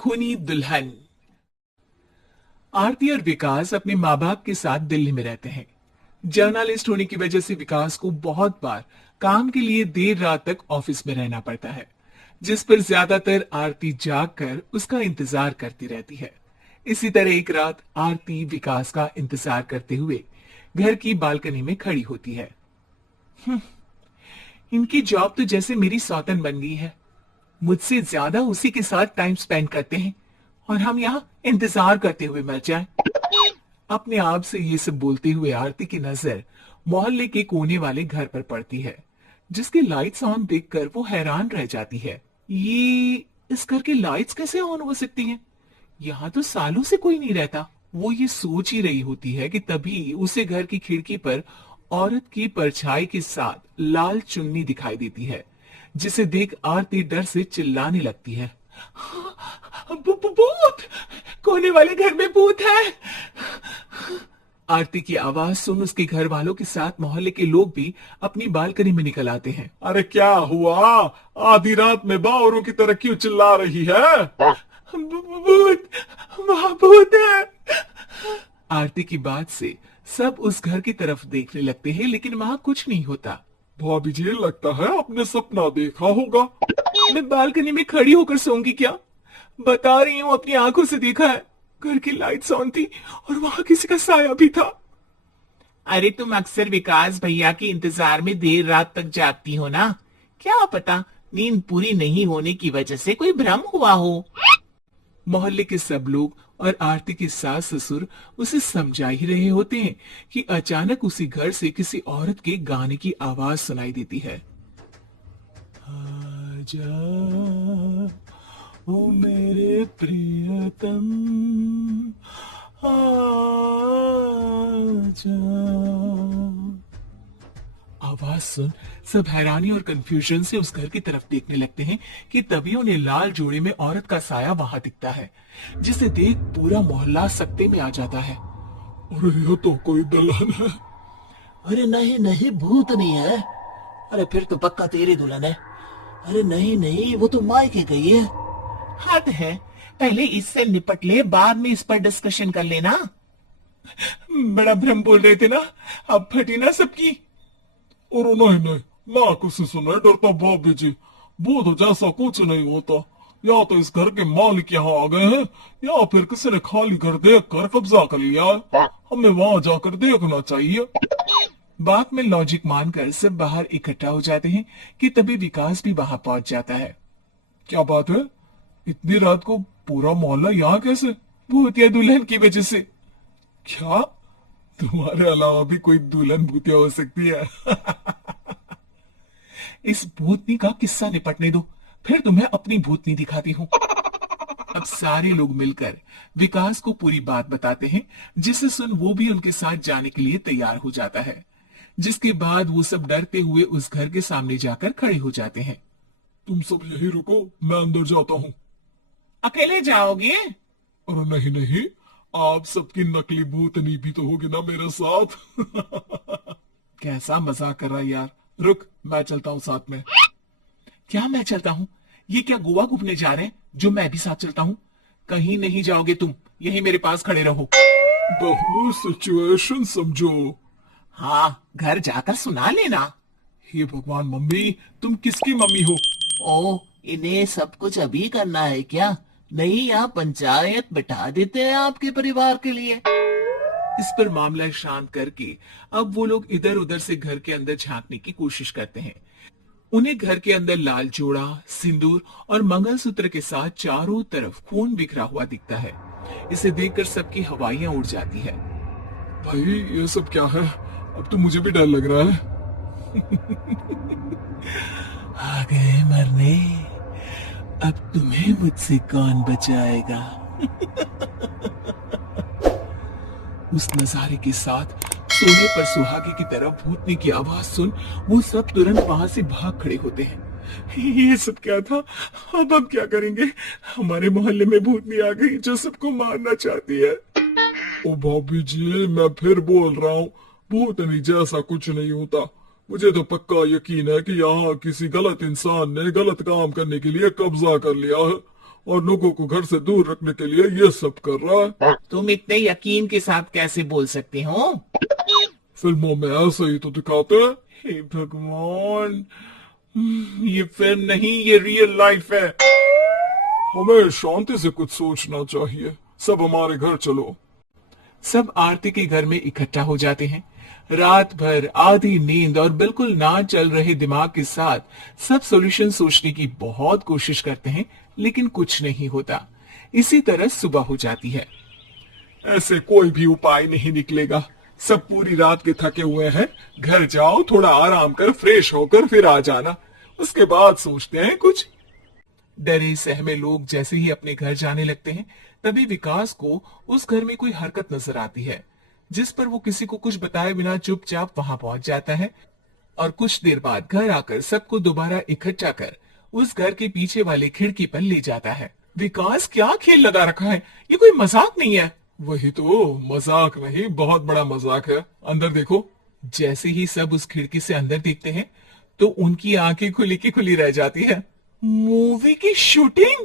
खूनी दुल्हन। आरती और विकास अपने माँ बाप के साथ दिल्ली में रहते हैं। जर्नलिस्ट होने की वजह से विकास को बहुत बार काम के लिए देर रात तक ऑफिस में रहना पड़ता है, जिस पर ज्यादातर आरती जाग कर उसका इंतजार करती रहती है। इसी तरह एक रात आरती विकास का इंतजार करते हुए घर की बालकनी में खड़ी होती है। इनकी जॉब तो जैसे मेरी सौतन बन गई है। मुझसे ज्यादा उसी के साथ टाइम स्पेंड करते हैं और हम यहाँ इंतजार करते हुए मर जाएं। अपने आप से ये सब बोलते हुए आरती की नजर मोहल्ले के कोने वाले घर पर पड़ती है, जिसकी लाइट्स ऑन देखकर वो हैरान रह जाती है। ये इस घर की लाइट्स कैसे ऑन हो सकती हैं? यहाँ तो सालों से कोई नहीं रहता। वो ये सोच ही रही होती है कि तभी उसे घर की खिड़की पर औरत की परछाई के साथ लाल चुन्नी दिखाई देती है, जिसे देख आरती डर से चिल्लाने लगती है। भूत! कोने वाले घर में भूत है! आरती की आवाज सुन उसके घर वालों के साथ मोहल्ले के लोग भी अपनी बालकनी में निकल आते हैं। अरे क्या हुआ? आधी रात में बावरों की तरह क्यों चिल्ला रही है? भूत! वहां भूत है! आरती की बात से सब उस घर की तरफ देखने लगते हैं, लेकिन वहां कुछ नहीं होता। भाभी जी, लगता है आपने सपना देखा होगा। मैं बालकनी में खड़ी होकर सोऊंगी क्या? बता रही हूँ, अपनी आंखों से देखा है। घर की लाइट्स ऑन थी और वहां किसी का साया भी था। अरे तुम अक्सर विकास भैया के इंतजार में देर रात तक जागती हो ना? क्या पता नींद पूरी नहीं होने की वजह से कोई भ्रम हुआ हो। मोहल्ले के सब लोग और आरती के सास ससुर उसे समझा ही रहे होते हैं कि अचानक उसी घर से किसी औरत के गाने की आवाज सुनाई देती है। आजा ओ मेरे प्रियतम, आजा। आवाज सुन सब हैरानी और कंफ्यूजन से उस घर की तरफ देखने लगते हैं कि तभी उन्हें लाल जोड़े में औरत का साया वहां दिखता है, जिसे देख पूरा मोहल्ला सकते में आ जाता है। अरे ये तो कोई दुल्हन है। अरे नहीं नहीं, भूत नहीं है। अरे फिर तो पक्का तेरी दुल्हन है। अरे नहीं नहीं, वो तो मायके गई है। हद है, पहले इससे निपट ले, बाद में इस पर डिस्कशन कर लेना। बड़ा भ्रम बोल रहे थे ना, अब फटी ना सबकी। और नहीं नहीं, मैं किसी से नहीं डरता भाभी जी। भूत जैसा कुछ नहीं होता। या तो इस घर के मालिक यहाँ आ गए हैं, या फिर किसी ने खाली घर देख कर कब्जा कर लिया है। हमें वहां जाकर देखना चाहिए। बात में लॉजिक मानकर सब बाहर इकट्ठा हो जाते हैं कि तभी विकास भी वहां पहुंच जाता है। क्या बात है? इतनी रात को पूरा मोहल्ला यहाँ कैसे? भूतिया दुल्हन की वजह से। क्या तुम्हारे अलावा भी कोई दुल्हन भूतिया हो सकती है? इस भूतनी का किस्सा निपटने दो, फिर तुम्हें अपनी भूतनी दिखाती हूँ। अब सारे लोग मिलकर विकास को पूरी बात बताते हैं, जिसे सुन वो भी उनके साथ जाने के लिए तैयार हो जाता है। जिसके बाद वो सब डरते हुए उस घर के सामने जाकर खड़े हो जाते हैं। तुम सब यही रुको, मैं अंदर जाता हूँ। अकेले जाओगे? अरे नहीं नहीं, आप सबकी नकली भूतनी भी तो होगी ना मेरे साथ। कैसा मजाक कर रहा है यार। रुक, मैं चलता हूँ साथ में। क्या मैं चलता हूँ? ये क्या गोवा घूमने जा रहे हैं जो मैं भी साथ चलता हूँ? कहीं नहीं जाओगे तुम, यही मेरे पास खड़े रहो। बहू सिचुएशन समझो। हाँ, घर जाकर सुना लेना। हे भगवान, मम्मी तुम किसकी मम्मी हो? ओ, इन्हें सब कुछ अभी करना है क्या? नहीं, यहाँ पंचायत बिठा देते हैं आपके परिवार के लिए। इस पर मामला शांत करके अब वो लोग इधर उधर से घर के अंदर झांकने की कोशिश करते हैं। उन्हें घर के अंदर लाल जोड़ा, सिंदूर और मंगलसूत्र के साथ चारों तरफ खून बिखरा हुआ दिखता है। इसे देखकर सबकी हवाइयां उड़ जाती है। भाई ये सब क्या है? अब तो मुझे भी डर लग रहा है। आ गए मरने, अब तुम्हें मुझसे कौन बचाएगा? उस नजारे के साथ सोने पर सुहागे की तरफ भूतनी की आवाज सुन वो सब तुरंत वहां से भाग खड़े होते हैं। ये सब क्या था? अब हम क्या करेंगे? हमारे मोहल्ले में भूतनी आ गई जो सबको मारना चाहती है। ओ भाभी जी, मैं फिर बोल रहा हूँ, भूतनी जैसा कुछ नहीं होता। मुझे तो पक्का यकीन है कि यहाँ किसी गलत इंसान ने गलत काम करने के लिए कब्जा कर लिया है और लोगों को घर से दूर रखने के लिए ये सब कर रहा है। तुम इतने यकीन के साथ कैसे बोल सकते हो? फिल्मों में ऐसे ही तो दिखाते हैं। हे भगवान, ये फिल्म नहीं, ये रियल लाइफ है। हमें शांति से कुछ सोचना चाहिए। सब हमारे घर चलो। सब आरती के घर में इकट्ठा हो जाते हैं। रात भर आधी नींद और बिल्कुल ना चल रहे दिमाग के साथ सब सॉल्यूशन सोचने की बहुत कोशिश करते हैं, लेकिन कुछ नहीं होता। इसी तरह सुबह हो जाती है। ऐसे कोई भी उपाय नहीं निकलेगा। सब पूरी रात के थके हुए हैं। घर जाओ, थोड़ा आराम कर, फ्रेश होकर फिर आ जाना। उसके बाद सोचते हैं कुछ। डरे सहमे लोग जैसे ही अपने घर जाने लगते हैं, तभी विकास को उस घर में कोई हरकत नजर आती है, जिस पर वो किसी को कुछ बताए बिना चुपचाप वहां पहुंच जाता है और कुछ देर बाद घर आकर सबको दोबारा इकट्ठा कर उस घर के पीछे वाले खिड़की पर ले जाता है। विकास, क्या खेल लगा रखा है? ये कोई मजाक नहीं है। वही तो, मजाक नहीं, बहुत बड़ा मजाक है। अंदर देखो। जैसे ही सब उस खिड़की से अंदर देखते हैं तो उनकी आंखें खुली की खुली रह जाती है। मूवी की शूटिंग?